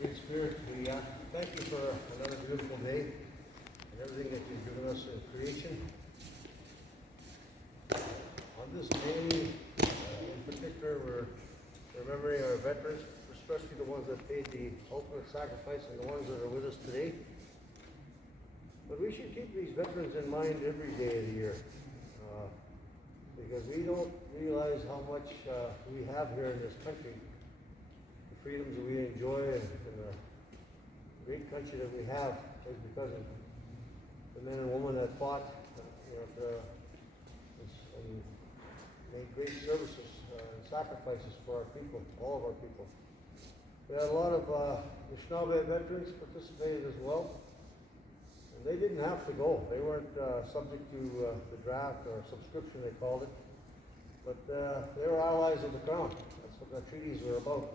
Great Spirit, we thank you for another beautiful day and everything that you've given us in creation. On this day, in particular, we're remembering our veterans, especially the ones that paid the ultimate sacrifice and the ones that are with us today. But we should keep these veterans in mind every day of the year, because we don't realize how much we have here in this country, the freedoms that we enjoy, and the great country that we have is because of the men and women that fought, and made great services and sacrifices for our people, all of our people. We had a lot of Anishinaabe veterans participated as well. And they didn't have to go. They weren't subject to the draft or subscription, they called it. But they were allies of the Crown. That's what the treaties were about.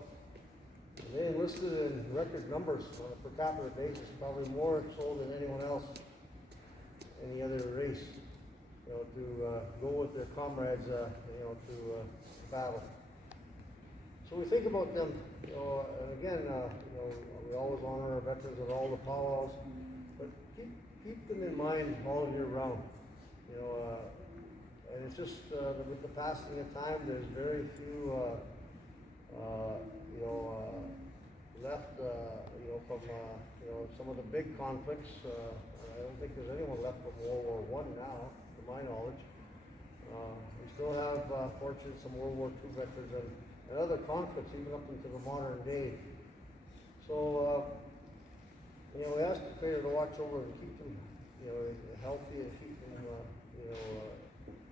And they enlisted in record numbers on a per capita basis, probably more so than anyone else, any other race, to go with their comrades, to battle. So we think about them, and again, we always honor our veterans at all the powwows, but keep them in mind all year round, and it's just with the passing of time, there's very few, left, from some of the big conflicts. I don't think there's anyone left from World War I now, to my knowledge. We still have, fortunately, some World War II veterans and other conflicts, even up into the modern day. So, we ask the Creator to watch over and keep them, healthy, and keep them,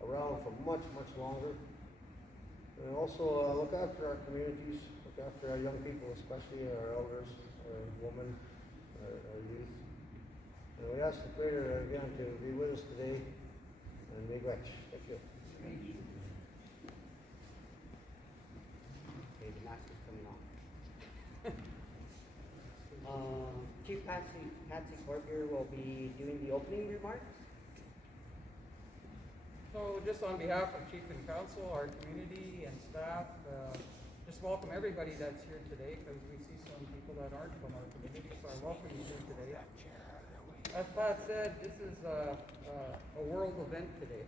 around for much, much longer. And also look after our communities, look after our young people, especially our elders, our women, our youth. And we ask the Creator again to be with us today and make much. Thank you. Okay, the mask is coming off. Chief Patsy Corbier will be doing the opening remarks. So just on behalf of Chief and Council, our community and staff, just welcome everybody that's here today, because we see some people that aren't from our community, so I welcome you here today. As Pat said, this is a world event today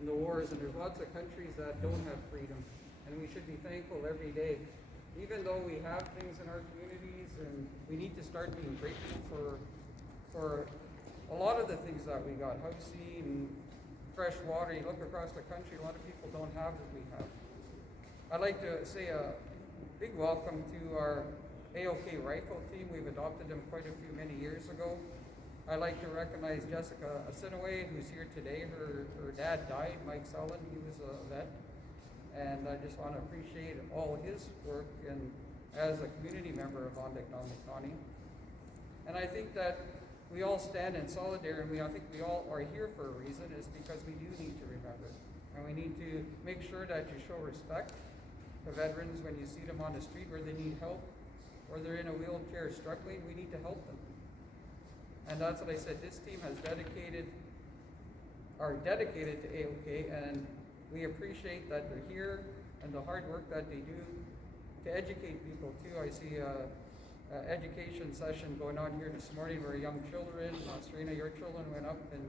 in the wars, and there's lots of countries that don't have freedom, and we should be thankful every day. Even though we have things in our communities, and we need to start being grateful for a lot of the things that we got, housing, fresh water. You look across the country, a lot of people don't have what we have. I'd like to say a big welcome to our AOK rifle team. We've adopted them quite a few many years ago. I'd like to recognize Jessica Asinaway, who's here today. Her dad died, Mike Sullen. He was a vet. And I just want to appreciate all his work and as a community member of Aundeck Omni. And I think that we all stand in solidarity, and I think we all are here for a reason, is because we do need to remember. And we need to make sure that you show respect to veterans when you see them on the street where they need help, or they're in a wheelchair struggling. We need to help them. And that's what I said. This team are dedicated to AOK, and we appreciate that they're here and the hard work that they do to educate people too. I see education session going on here this morning where young children, Serena, your children went up and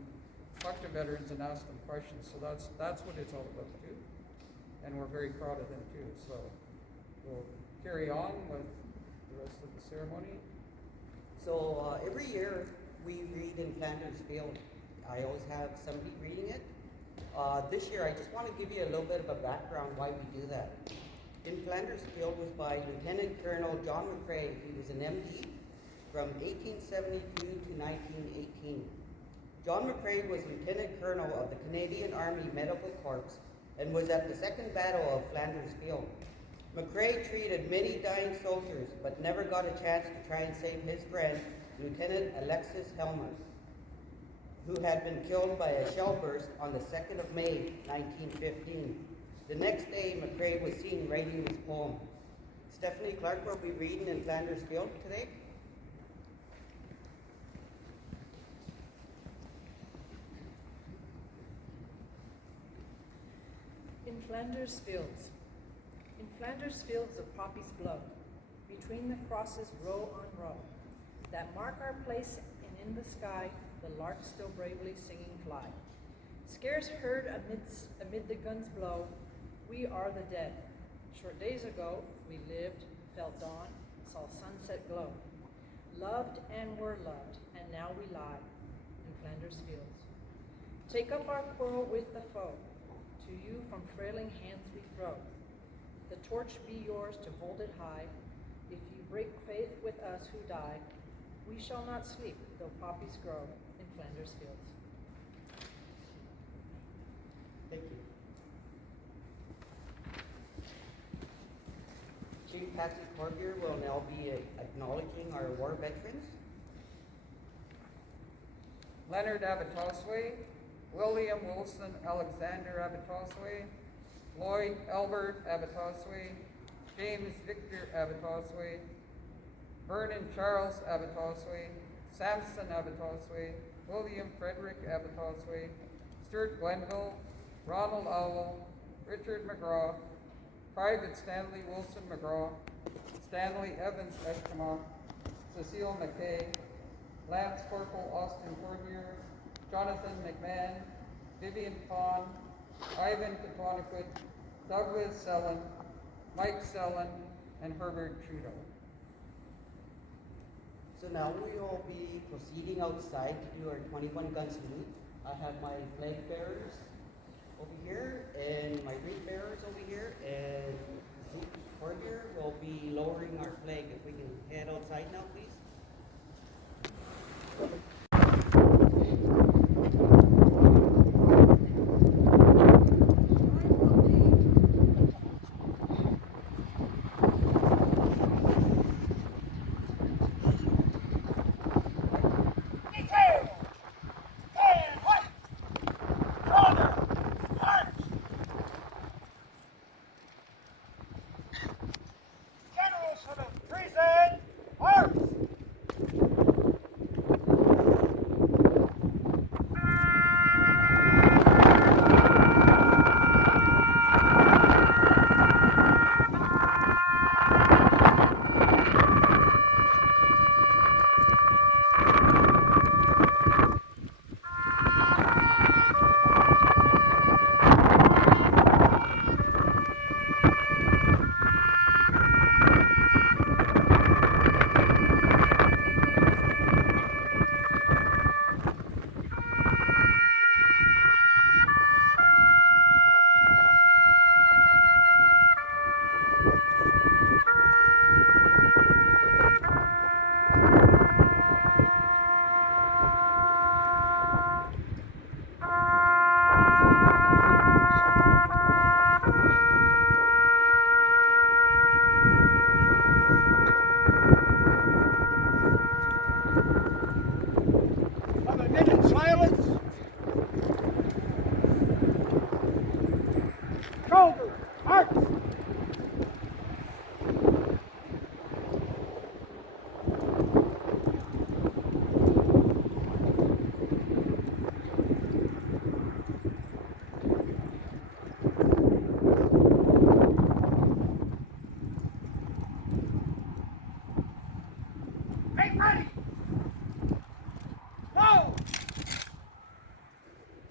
talked to veterans and asked them questions. So that's what it's all about too. And we're very proud of them too. So we'll carry on with the rest of the ceremony. So every year we read in Flanders Field. I always have somebody reading it. This year I just want to give you a little bit of a background why we do that. In Flanders Field was by Lieutenant Colonel John McCrae. He was an MD from 1872 to 1918. John McCrae was Lieutenant Colonel of the Canadian Army Medical Corps and was at the Second Battle of Flanders Field. McCrae treated many dying soldiers, but never got a chance to try and save his friend, Lieutenant Alexis Helmer, who had been killed by a shell burst on the 2nd of May, 1915. The next day, McCrae was seen writing his poem. Stephanie Clark will be reading in Flanders Field today. In Flanders Fields. In Flanders Fields of poppy's blood, between the crosses row on row, that mark our place, and in the sky the larks still bravely singing fly. Scarce heard amid the guns blow, we are the dead. Short days ago we lived, felt dawn, saw sunset glow, loved and were loved, and now we lie in Flanders fields. Take up our quarrel with the foe, to you from frailing hands we throw. The torch be yours to hold it high. If you break faith with us who die, we shall not sleep though poppies grow in Flanders fields. Thank you. Chief Patsy Corbier will now be acknowledging our war veterans. Leonard Abatosway, William Wilson Alexander Abatosway, Lloyd Albert Abatosway, James Victor Abatosway, Vernon Charles Abatosway, Samson Abatosway, William Frederick Abatosway, Stuart Glenville, Ronald Owell, Richard McGraw, Private Stanley Wilson McGraw, Stanley Evans Eskimo, Cecile McKay, Lance Corporal Austin Corbier, Jonathan McMahon, Vivian Fawn, Ivan Katoniquit, Douglas Sellen, Mike Sellen, and Herbert Trudeau. So now we will be proceeding outside to do our 21 gun salute. I have my flag bearers over here and my wreath bearers over here, and Chief Corbier will be lowering our flag. If we can head outside now, please.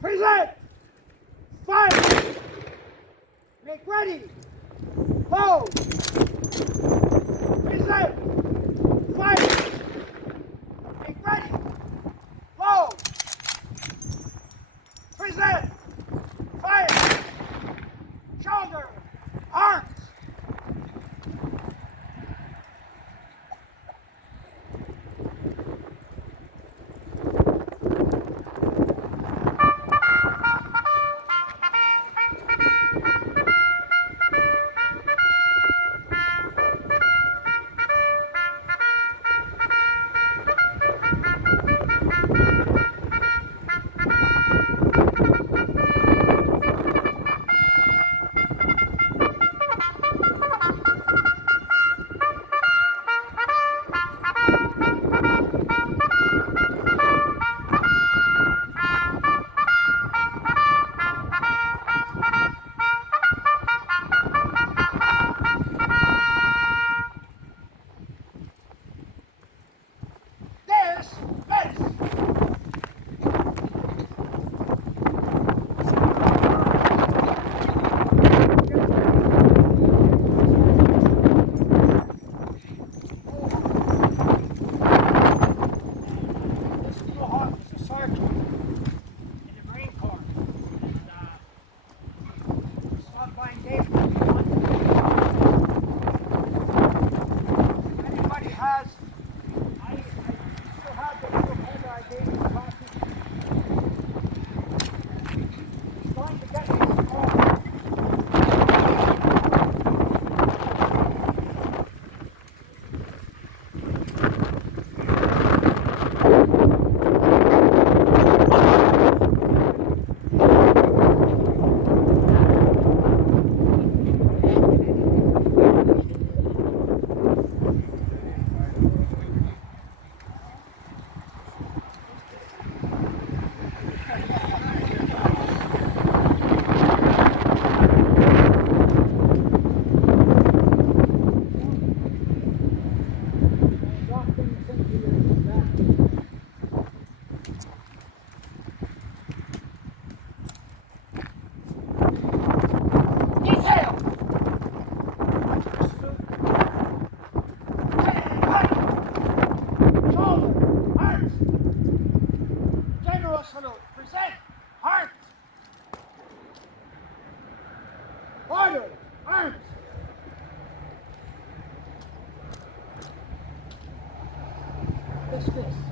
Present! Fire! Make ready! Load! Present! Fire! Make ready! Load! Present! Fire! Shoulder! Arms! Dismiss.